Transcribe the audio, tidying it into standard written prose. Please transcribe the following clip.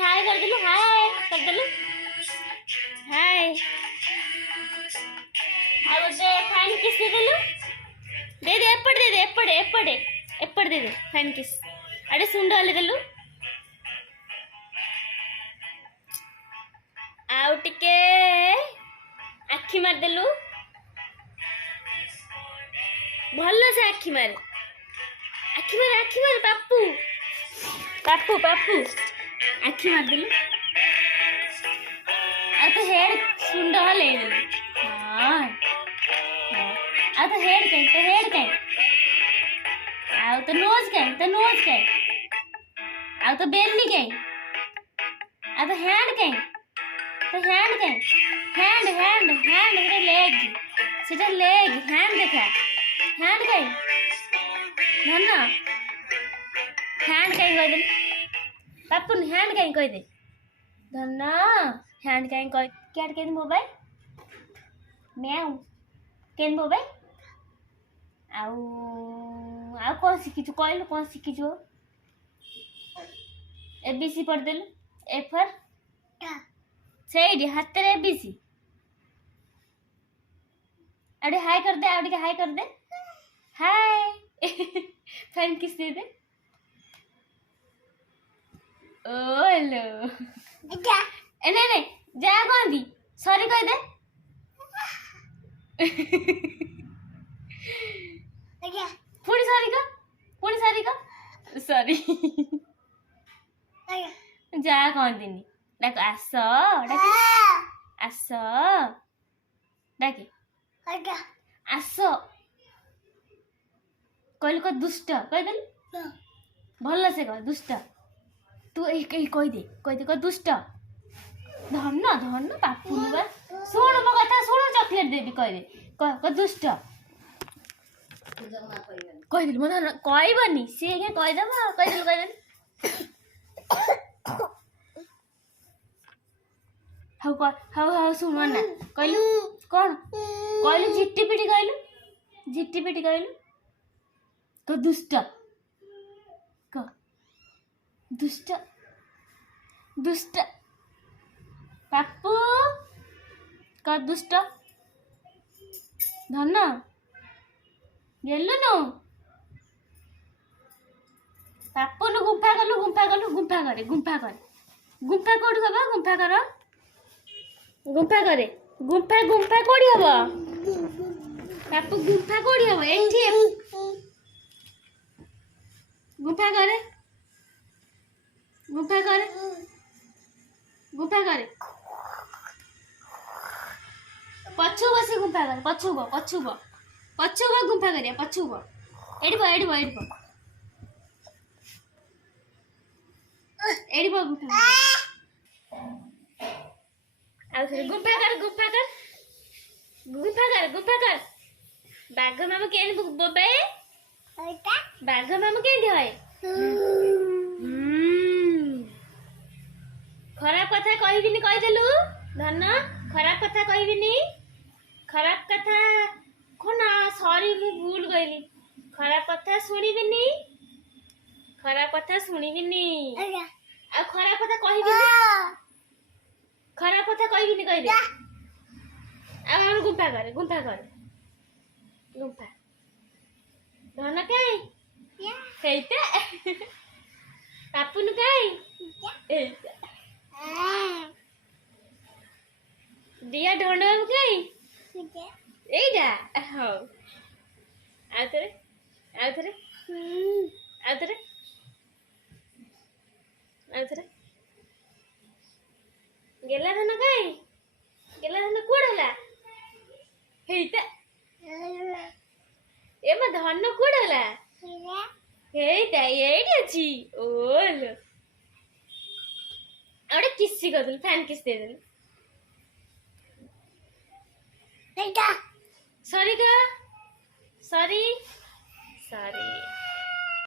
हाय कर दिलु, हाय कर दिलु, हाय आ गोटे फाइन किस दे दिलु, दे दे एपड़ दे दे एपड़ एपड़ एपड़ दे दे फाइन किस अरे सुंड हले दिलु आउ टिके आखि मार दिलु भल्लो से आखि मार पापू पापू पापू आखि मार दिलु आ तो हेड सुंड हले दिलु हां आ तो हेड कहीं आ तो नोज कहीं आ तो बेनी कहीं आ तो हैंड कहीं हैंड सेटा लेग हैंड देखा हैंड कहीं धन्ना हैंड कहीं कह दे पापुन हैंड कहीं कह दे धन्ना हैंड कहीं कह क्या कह मोबाइल म्याऊ केन मोबाइल आउ कौन शिखीचु कहलु कौन शिखीचु एबीसी पढ़ देलु ए फॉर सेडी हाथ रे एबीसी अरे हाय कर दे आवड़ी के हाय कर दे हाय फैन किस दे दे ओलो ए नहीं जा कौन दी सॉरी कह दे पुणी सॉरी का सॉरी जा कौन दिनी डाक आस आस डाके आस कहलु को दुष्ट कह दे भल से कह दुष्ट तू कह दे कह दुष्ट धन धन पापू शुण मो कथा शुण चॉकलेट देवी कह दे कह दुष्ट कहदेल मो धन कहबनी सी कहीदेव कहदेल हाउ शुण ना कहलु कौन कहलु झिट्टी पिटी कहलु तो दुष्ट क दुष्ट दुष्ट पापू क दुष्ट धन गेलु नु पापू नु गुंफा करे गुंफा कोडी हबा गुंफा करे गुंफा कोडी हबा पापू गुंफा कोडी हबा एठी गुंफा करे पछु बसी गुंफा करे पछु गुंफा करिया पछु एडी गुंफा आ फिर गुंफा कर बाघ मामा केन बोबे बाघ मामा केन होय खराब कथा कहबिनी कह देलु धन खराब कथा कहबिनी खराब कथा कोना सॉरी भी भूल गईली खराब कथा सुनिबिनी आ खराब कथा कहबिनी कह दे आ हम गुंफा कर गुंफा धन काई हेइते पापुन काई एइते दिया ढोंड बाबू काई एइडा हो आउथरे गेला धन कुड़ला हेइते एमा धन कुड़ला हेइता एइडी अछि ओलो आउडे किसी कर फैन किस दे देल सॉरी का सॉरी